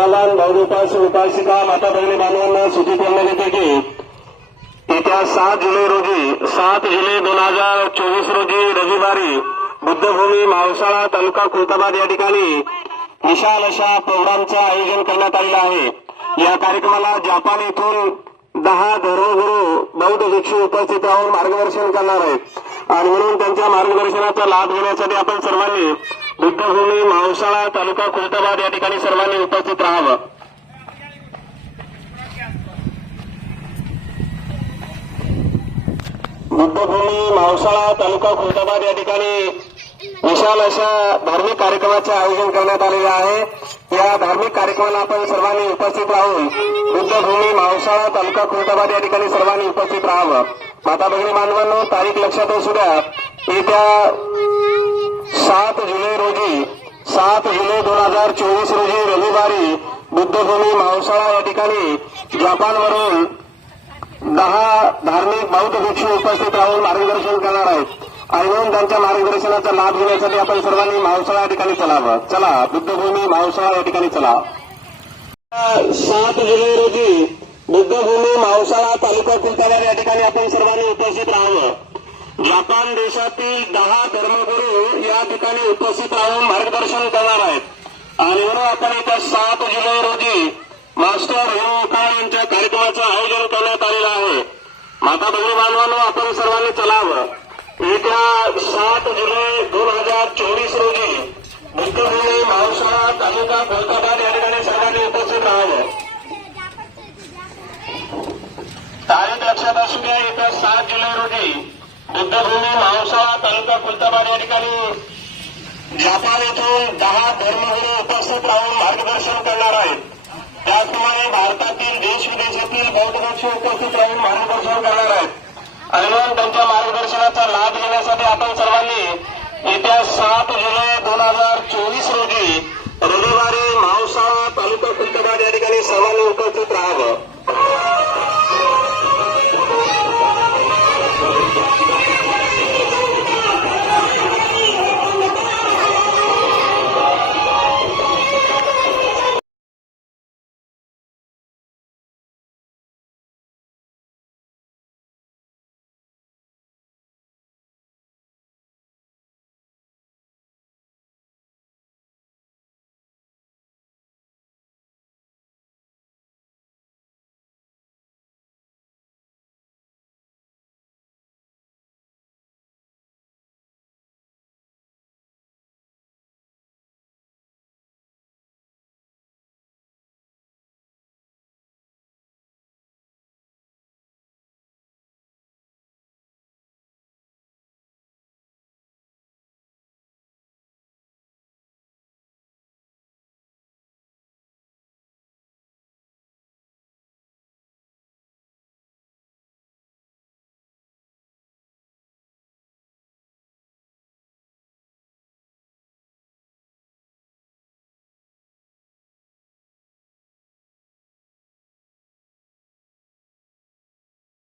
सर्व श्रद्धावान उपासिका माता भगिनी बांधवांना सूचित करण्यात येते की येत्या सात जुलै रोजी सात जुलै दोन हजार चोवीस रोजी रविवारी बुद्धभूमी मावसाळा तालुका खुलताबाद या ठिकाणी विशाल अशा प्रोग्रामचं आयोजन करण्यात आलेलं आहे. या कार्यक्रमाला जपान येथून दहा धर्मगुरू बौद्ध भिक्षू उपस्थित राहून मार्गदर्शन करणार आहेत. आणि म्हणून त्यांच्या मार्गदर्शनाचा लाभ घेण्यासाठी आपण सर्वांनी बुद्धभूमी मावसाळा तालुका खुलताबाद या ठिकाणी सर्वांनी उपस्थित राहावं. बुद्धभूमी मावसाळा तालुका खुलताबाद या ठिकाणी विशाल अशा धार्मिक कार्यक्रमाचे आयोजन करण्यात आलेले आहे. या धार्मिक कार्यक्रमाला आपण सर्वांनी उपस्थित राहून बुद्धभूमी मावसाळा तालुका खुलताबाद या ठिकाणी सर्वांनी उपस्थित राहावं. माता भगिनी बांधवांनो तारीख लक्षात असू द्या. येत्या सात जुलै रोजी सात जुलै दोन हजार चोवीस रोजी रविवारी बुद्धभूमी मावसाळा या ठिकाणी जपानवरून दहा धार्मिक बौद्ध भिक्षू उपस्थित राहून मार्गदर्शन करणार आहेत. आणि म्हणून त्यांच्या मार्गदर्शनाचा लाभ घेण्यासाठी आपण सर्वांनी मावसाळा या ठिकाणी चलावं चला बुद्धभूमी मावसाळा या ठिकाणी चला. सात जुलै रोजी बुद्धभूमी मावसाळा तालुका कुलताबाद या ठिकाणी आपण सर्वांनी उपस्थित राहावं. जपान देशातील दहा धर्मगुरू या ठिकाणी उपस्थित राहून मार्गदर्शन करणार आहेत. आणि म्हणून आपण येत्या सात जुलै रोजी मास्टर हेमकाळ यांच्या कार्यक्रमाचं आयोजन करण्यात आलेलं आहे. माता भगिनी बांधवांनो आपण सर्वांनी चलावं येत्या सात जुलै दोन हजार चोवीस रोजी मुख्यमंत्री मावसाळा तालुका कोलकाता या ठिकाणी सर्वांनी उपस्थित राहावं. तारीख लक्षात असू द्या येत्या सात जुलै रोजी बुद्धभूमी मावसाळा तालुका कुलताबाद या ठिकाणी जापान येथून दहा धर्मगुरू उपस्थित राहून मार्गदर्शन करणार आहेत. त्याचप्रमाणे भारतातील देश विदेशातील बौद्ध पक्ष उपस्थित राहून मार्गदर्शन करणार आहेत. आणि म्हणून त्यांच्या मार्गदर्शनाचा लाभ घेण्यासाठी आपण सर्वांनी येत्या सात जुलै दोन हजार चोवीस रोजी रविवारी